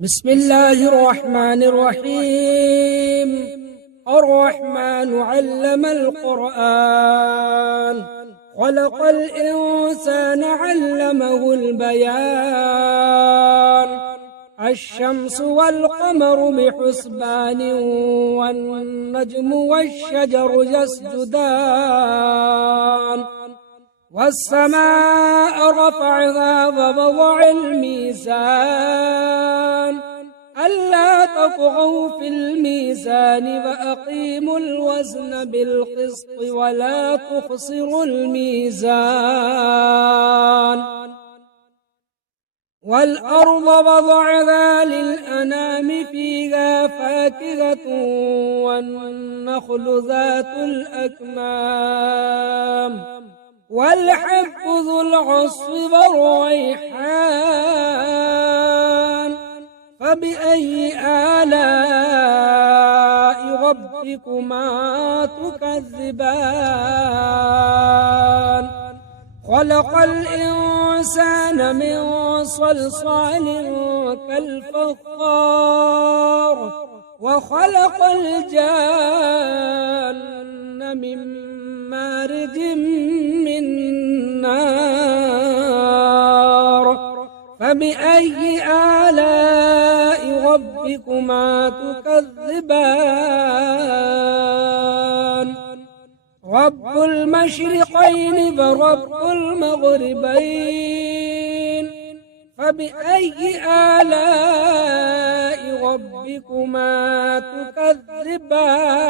بسم الله الرحمن الرحيم. الرحمن علم القرآن، خلق الإنسان علمه البيان. الشمس والقمر بحسبان، والنجم والشجر يسجدان. والسماء رفعها ووضع الميزان، ألا تطغوا في الميزان وأقيموا الوزن بالقسط ولا تخسروا الميزان. والأرض وضعها للأنام، فيها فاكهة والنخل ذات الأكمام، والحب ذو العصف والريحان. فبأي آلاء ربكما تكذبان؟ خلق الإنسان من صلصال كالفخار، وخلق الجان من مارج من نار. فبأي آلاء ربكما تكذبان؟ رب المشرقين ورب المغربين، فبأي آلاء ربكما تكذبان؟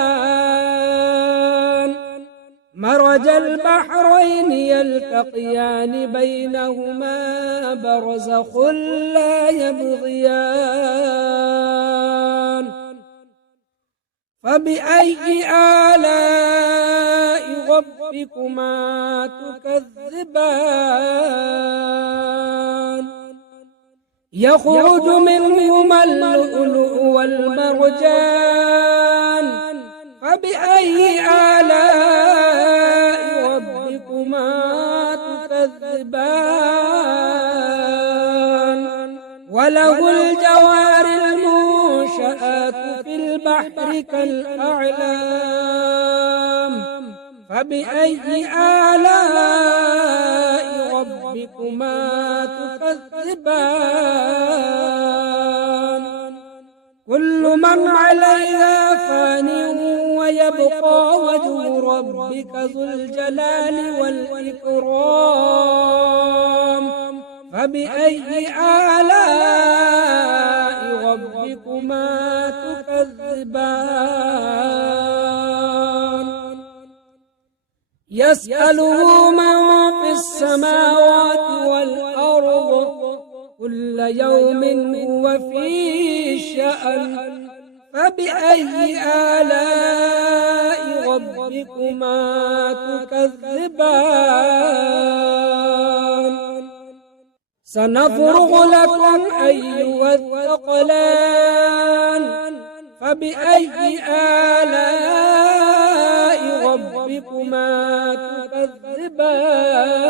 مرج البحرين يلتقيان، بينهما برزخ لا يبغيان. فبأي آلاء ربكما تكذبان؟ يخرج منهما اللؤلؤ والمرجان، فبأي آلاء ربكما تكذبان؟ وله الجوار المنشآت في البحر كالأعلام، فبأي آلاء ربكما تكذبان؟ كل من عليها فان، ويبقى وجه ربك ذو الجلال والإكرام. فبأي آلاء ربكما تكذبان؟ يسأله من في السماوات والأرض، كل يوم هو في شأن. فبأي آلاء ربكما تكذبان؟ سنفرغ لكم أيها الثقلان، فبأي آلاء ربكما تكذبان؟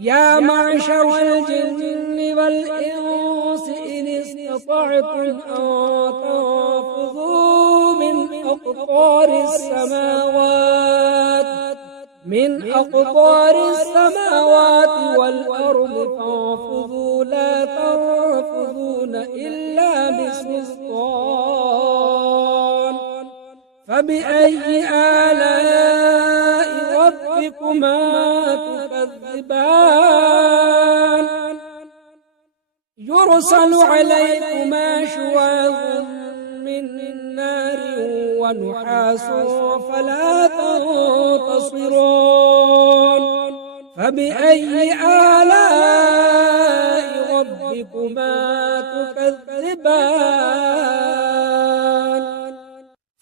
يا معشر الجن والإنس إن استطعتم أن تنفذوا من أقطار السماوات والأرض، فانفذوا لا تنفذون إلا بسلطان. فبأي آلاء ربكما تكذبان؟ يرسل عليكما شواظ من نار ونحاس فلا تنتصران. فبأي آلاء ربكما تكذبان؟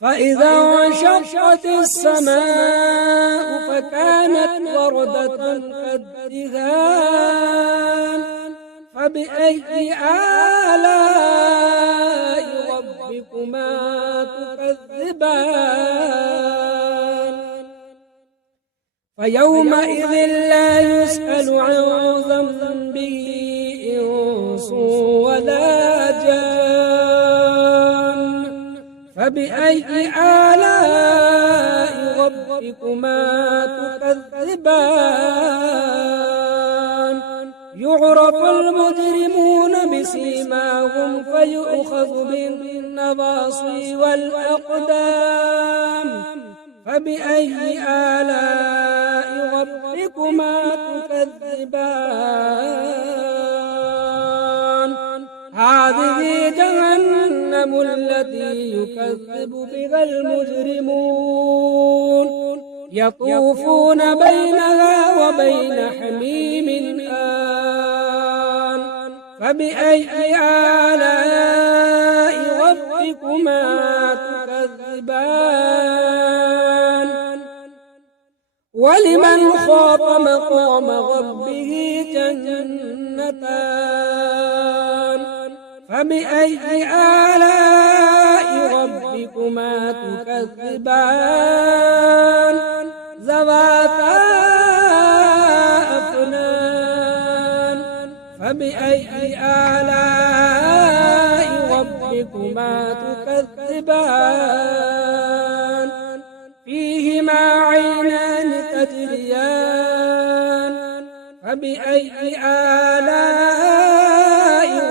فإذا انشقت السماء فكانت وردة كالدهان. فبأي آلاء ربكما تكذبان؟ فيومئذ لا يسأل عن ذنبه إنس ولا جان فبأي آلاء ربكما تكذبان يعرف المجرمون بسيماهم فيؤخذ بالنواصي والأقدام فبأي آلاء ربكما تكذبان هذه جهنم التي يكذب بها المجرمون يطوفون بينها وبين حميم آن فبأي آلاء ربكما تكذبان ولمن خاف مقام ربه جنتان فبأي آلاء ربكما تكذبان ذواتا أفنان فبأي آلاء ربكما تكذبان فيهما عينان تجريان فبأي آلاء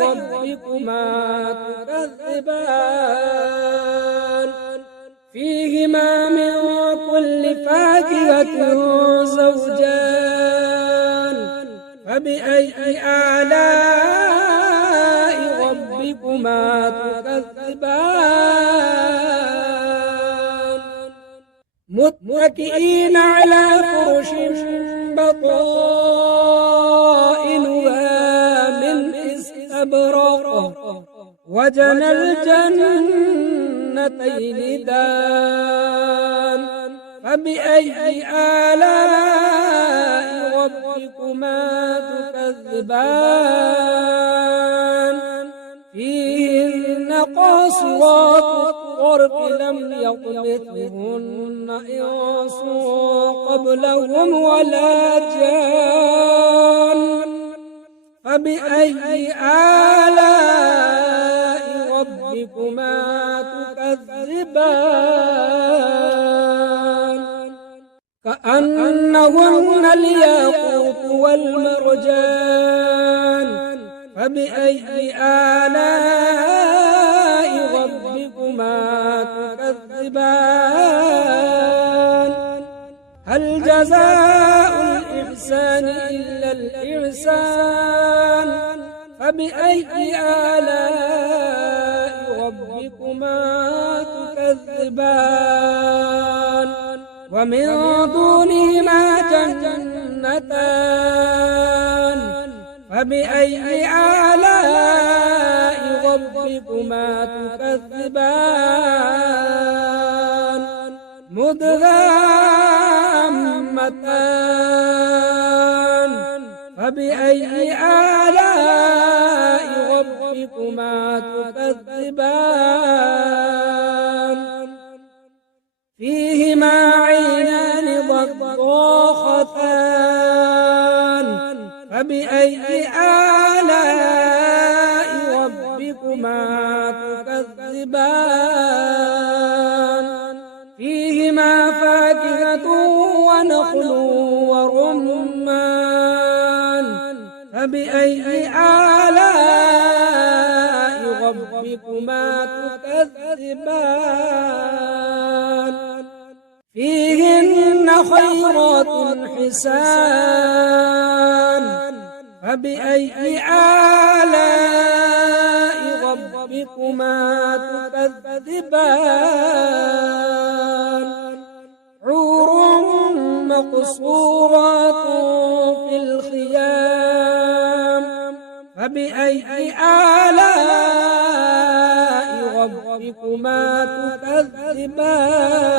ربكما تكذبان فيهما من كل فاكهة زوجان فبأي آلاء ربكما تكذبان متكئين على فرش بطائنها من استبرق وجنى الجنتين دان فبأي آلاء ربكما تكذبان فيهن قاصرات الطرف لم يطمثهن إنس قبلهم ولا جان فبأي آلاء ربكما تكذبان كأنهن الياقوت والمرجان فبأي آلاء ربكما تكذبان هل جزاء الإحسان إلا الإحسان فبأي آلاء ربكما تكذبان ومن دونهما جنتان فبأي آلاء ربكما تكذبان مدغامتان فبأي آلاء ربكما تكذبان فيهما عينان ضاختان فبأي آلاء ربكما تكذبان فيهما فاكهة ونخل ورمان فبأي آلاء ربكما تكذبان فيهن خيرات حسان فبأي آلاء ربكما تكذبان حور مقصورات في الخيام فبأي آلاء ربكما تكذبان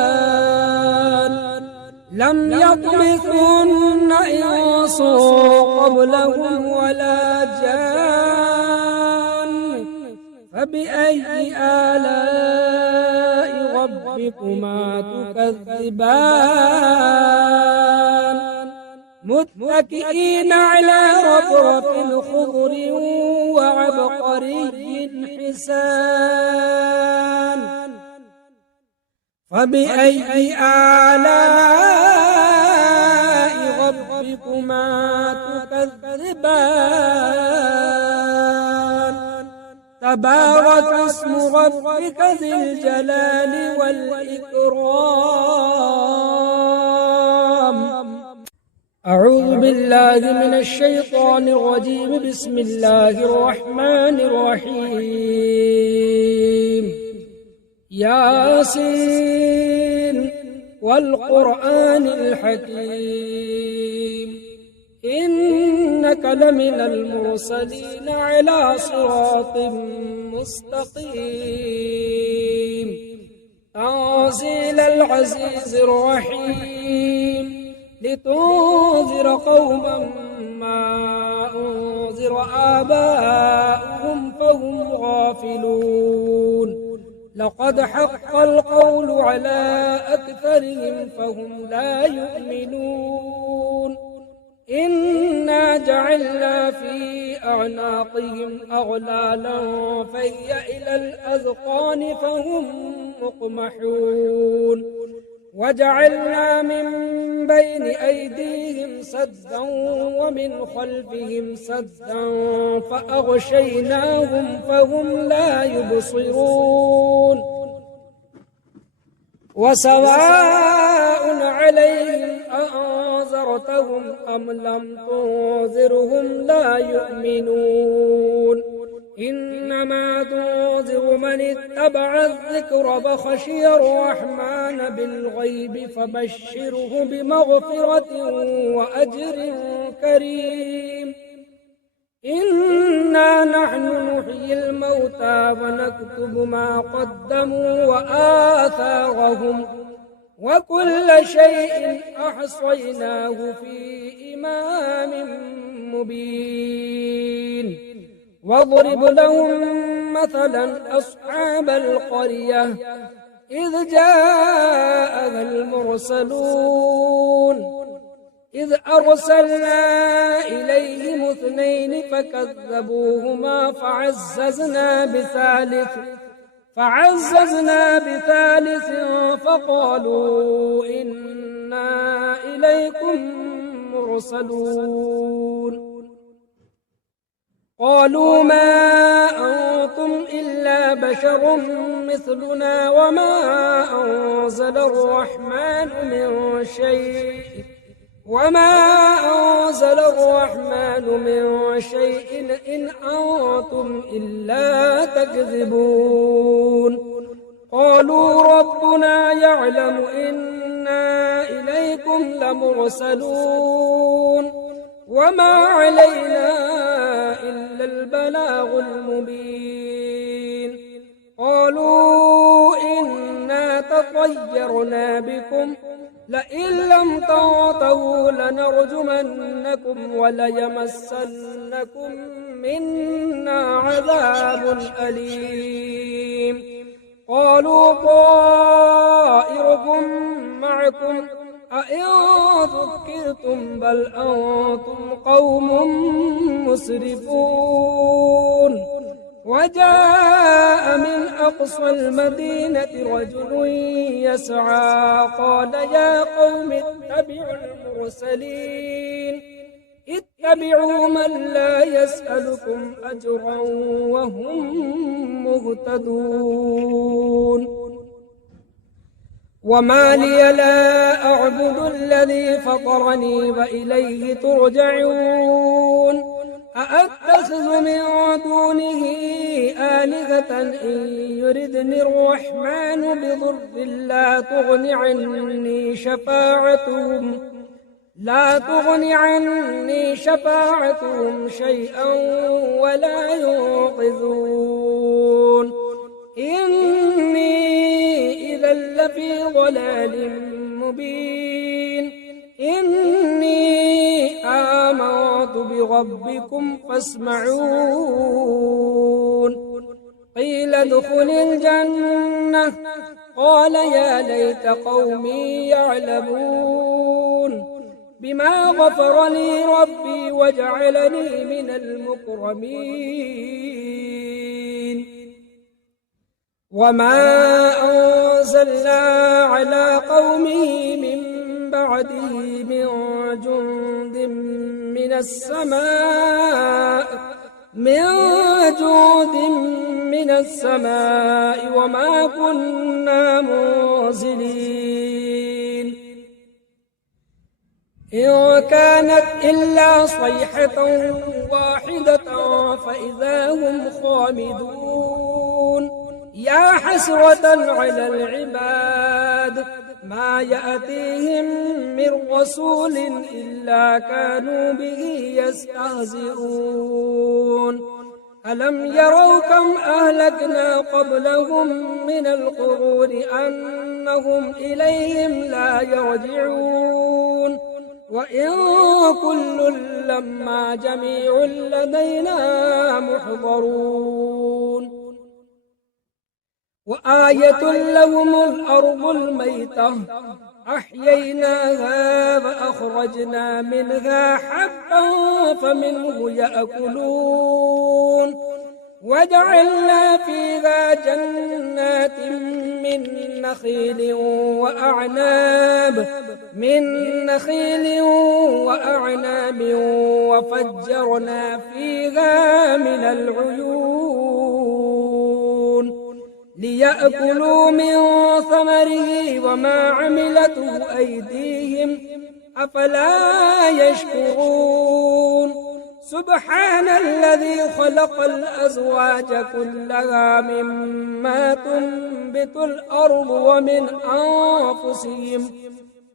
لم يطمثهن إنس قبلهم ولا جان فبأي آلاء ربكما تكذبان متكئين على رفرف خضر وعبقري حسان فبأي آلاء ربكما تكذبان تبارك اسم ربك ذي الجلال والإكرام أعوذ بالله من الشيطان الرجيم بسم الله الرحمن الرحيم ياسين والقرآن الحكيم إنك لمن المرسلين على صراط مستقيم تنزيل العزيز الرحيم لتنذر قوما ما أنذر آباؤهم فهم غافلون لقد حق القول على أكثرهم فهم لا يؤمنون إنا جعلنا في أعناقهم أغلالا فهي إلى الأذقان فهم مقمحون وجعلنا من بين أيديهم سدا ومن خلفهم سدا فأغشيناهم فهم لا يبصرون وسواء عليهم أأنذرتهم أم لم تنذرهم لا يؤمنون إنما تنذر من اتبع الذكر فخشي الرحمن بالغيب فبشره بمغفرة وأجر كريم إنا نحن نحيي الموتى ونكتب ما قدموا وآثارهم وكل شيء أحصيناه في إمام مبين واضرب لهم مثلا أصحاب القرية إذ جاءها المرسلون إذ أرسلنا إليهم اثنين فكذبوهما فعززنا بثالث فقالوا إنا إليكم مرسلون قالوا ما أنتم إلا بشر مثلنا وما أنزل الرحمن من شيء إن أنتم إلا تكذبون قالوا ربنا يعلم إنا إليكم لمرسلون وما علينا إلا البلاغ المبين قالوا إنا تطيرنا بكم لئن لم تنتهوا لنرجمنكم وليمسنكم منا عذاب أليم قالوا طائركم معكم أئن ذكرتم بل أنتم قوم مسرفون وجاء من أقصى المدينة رجل يسعى قال يا قوم اتبعوا المرسلين اتبعوا من لا يسألكم أجرا وهم مهتدون وما لي لا أعبد الذي فطرني وإليه ترجعون أأتخذ من دونه آلهة إن يردني الرحمن بضر لا تغن عني شفاعتهم شيئا ولا ينقذون إني إذا لفي ضلال مبين إني آمنت بربكم فاسمعون قيل ادخل الجنة قال يا ليت قومي يعلمون بما غفر لي ربي وجعلني من المكرمين وما أنزلنا على قومه من بعده من جند من السماء وما كنا منزلين إن كانت إلا صيحة واحدة فإذا هم خامدون يا حسرة على العباد ما يأتيهم من رسول إلا كانوا به يستهزئون ألم يروا كم أهلكنا قبلهم من القرون أنهم إليهم لا يرجعون وإن كل لما جميع لدينا محضرون وآية لهم الأرض الميتة أحييناها فأخرجنا منها حبا فمنه يأكلون وجعلنا فيها جنات من نخيل وأعناب وفجرنا فيها من العيون ليأكلوا من ثمره وما عملته أيديهم أفلا يشكرون سبحان الذي خلق الأزواج كلها مما تنبت الأرض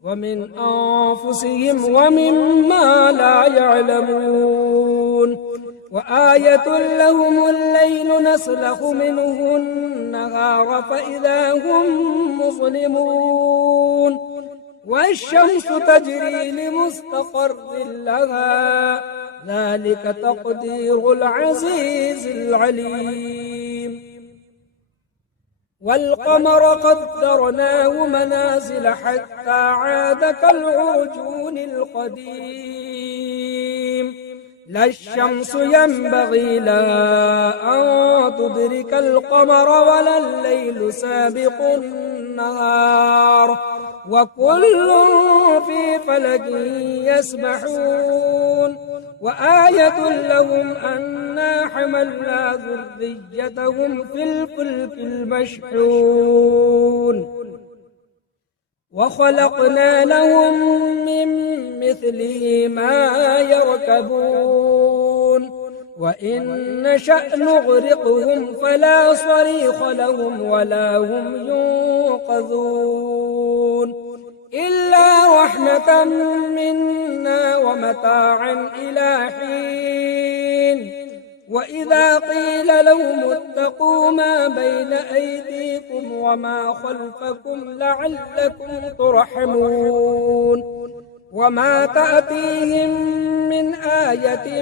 ومن أنفسهم ومما لا يعلمون وآية لهم الليل نسلخ منه النهار فإذا هم مظلمون والشمس تجري لمستقر لها ذلك تقدير العزيز العليم والقمر قدرناه منازل حتى عاد كالعرجون القديم لا الشمس ينبغي لها أن تدرك القمر ولا الليل سابق النهار وكل في فلك يسبحون وآية لهم أنا حملنا ذريتهم في الفلك المشحون وخلقنا لهم من مثله ما يركبون وإن نشأ نغرقهم فلا صريخ لهم ولا هم ينقذون إلا رحمة منا ومتاعا إلى حين وإذا قيل لهم اتقوا ما بين أيديكم وما خلفكم لعلكم ترحمون وما تأتيهم من آية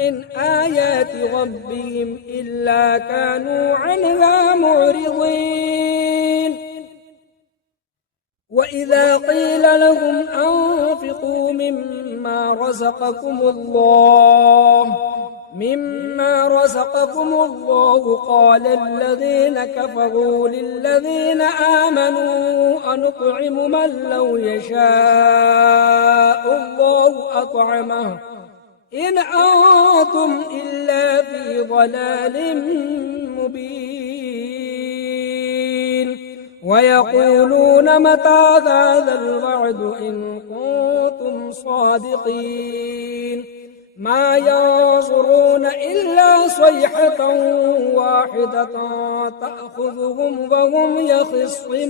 من آيات ربهم إلا كانوا عنها معرضين وإذا قيل لهم أنفقوا مما رزقكم الله قال الذين كفروا للذين آمنوا أنطعم من لو يشاء الله أطعمه إن أنتم إلا في ضلال مبين ويقولون متى هذا الوعد إن كنتم صادقين ما ينظرون إلا صيحة واحدة تأخذهم وهم يخصمون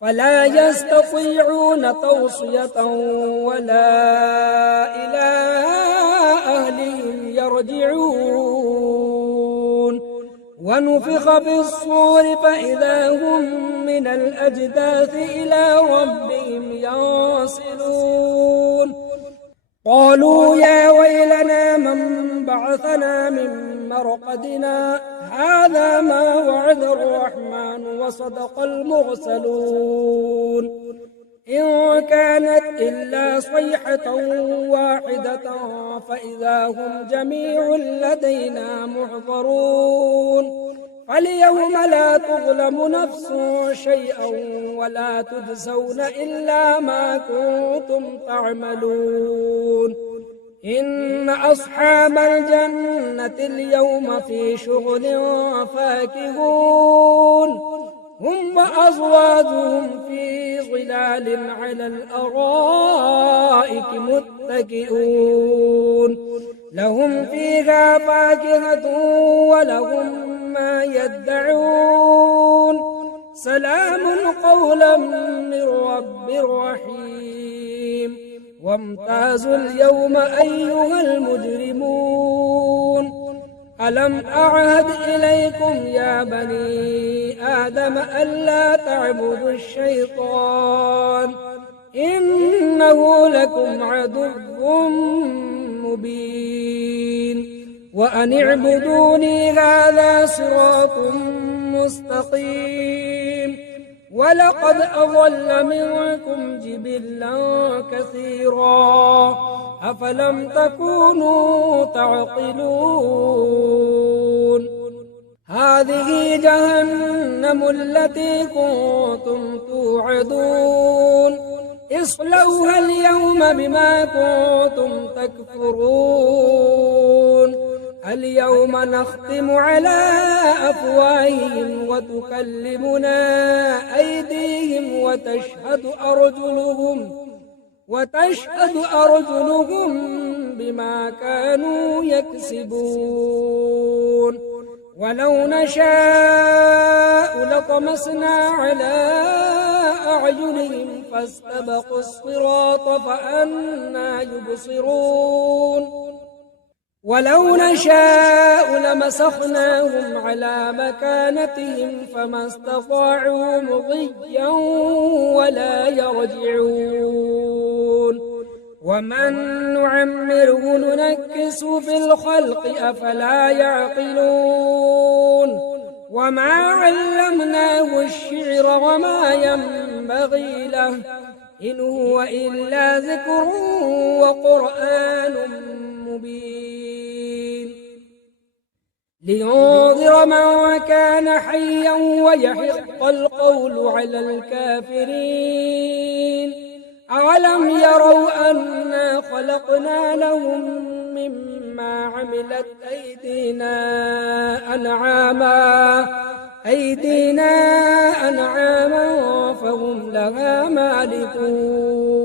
فلا يستطيعون توصية ولا إلى أهلهم يرجعون ونفخ في الصور فإذا هم من الأجداث إلى ربهم ينسلون قالوا يا ويلنا من بعثنا من مرقدنا هذا ما وعد الرحمن وصدق المرسلون إن كانت إلا صيحة واحدة فإذا هم جميع لدينا محضرون فاليوم لا تظلم نفس شيئا ولا تجزون إلا ما كنتم تعملون إن أصحاب الجنة اليوم في شغل فاكهون هم وأزواجهم في ظلال على الأرائك متكئون لهم فيها فاكهة ولهم ما يدعون سلام قولا من رب رحيم وامتازوا اليوم أيها المجرمون ألم أعهد إليكم يا بني آدم ألا تعبدوا الشيطان إنه لكم عدو مبين وأن اعبدوني هذا صراط مستقيم ولقد أضل منكم جبلا كثيرا أفلم تكونوا تعقلون هذه جهنم التي كنتم توعدون اصلوها اليوم بما كنتم تكفرون اليوم نختم على أفواههم وتكلمنا أيديهم وتشهد أرجلهم بما كانوا يكسبون ولو نشاء لطمسنا على أعينهم فاستبقوا الصراط فأنى يبصرون ولو نشاء لمسخناهم على مكانتهم فما استطاعوا مضيا ولا يرجعون ومن نعمره ننكس في الخلق أفلا يعقلون وما علمناه الشعر وما ينبغي له إن هو إلا ذكر وقرآن مبين لينذر من كان حيا ويحق القول على الكافرين أولم يروا أنا خلقنا لهم مما عملت أيدينا أنعاما فهم لها مالكون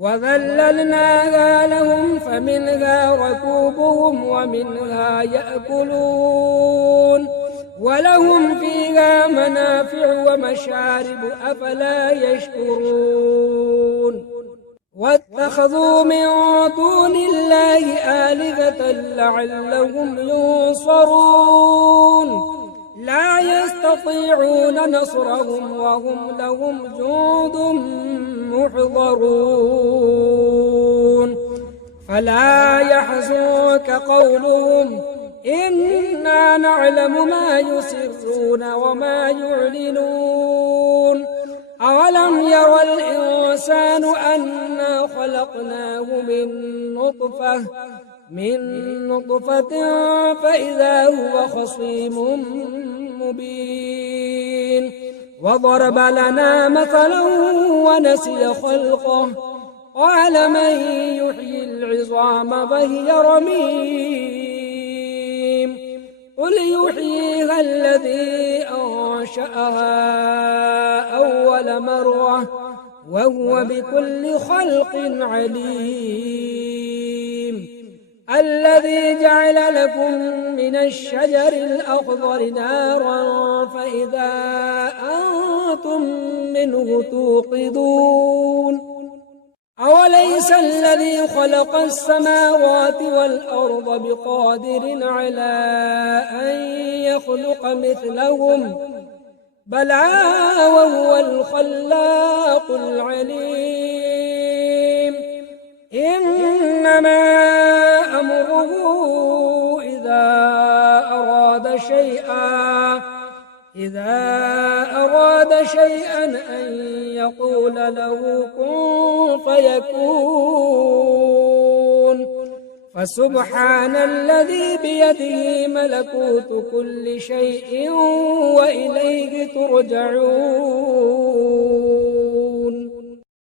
وذللناها لهم فمنها ركوبهم ومنها يأكلون ولهم فيها منافع ومشارب أفلا يشكرون واتخذوا من دون الله آلهة لعلهم ينصرون لا يستطيعون نصرهم وهم لهم جند محضرون فلا يحزنك قولهم إنا نعلم ما يسرون وما يعلنون أولم ير الإنسان أنا خلقناه من نطفة فإذا هو خصيم مبين وضرب لنا مثلا ونسي خلقه قال من يحيي العظام فهي رميم قل يحييها الذي أنشأها أول مرة وهو بكل خلق عليم الذي جعل لكم من الشجر الأخضر نارا فإذا أنتم منه توقدون أوليس الذي خلق السماوات والأرض بقادر على أن يخلق مثلهم بلى وهو الخلاق العليم إنما أمره إذا أراد شيئا إذا أراد شيئا أن يقول له كن فيكون فسبحان الذي بيده ملكوت كل شيء وإليه ترجعون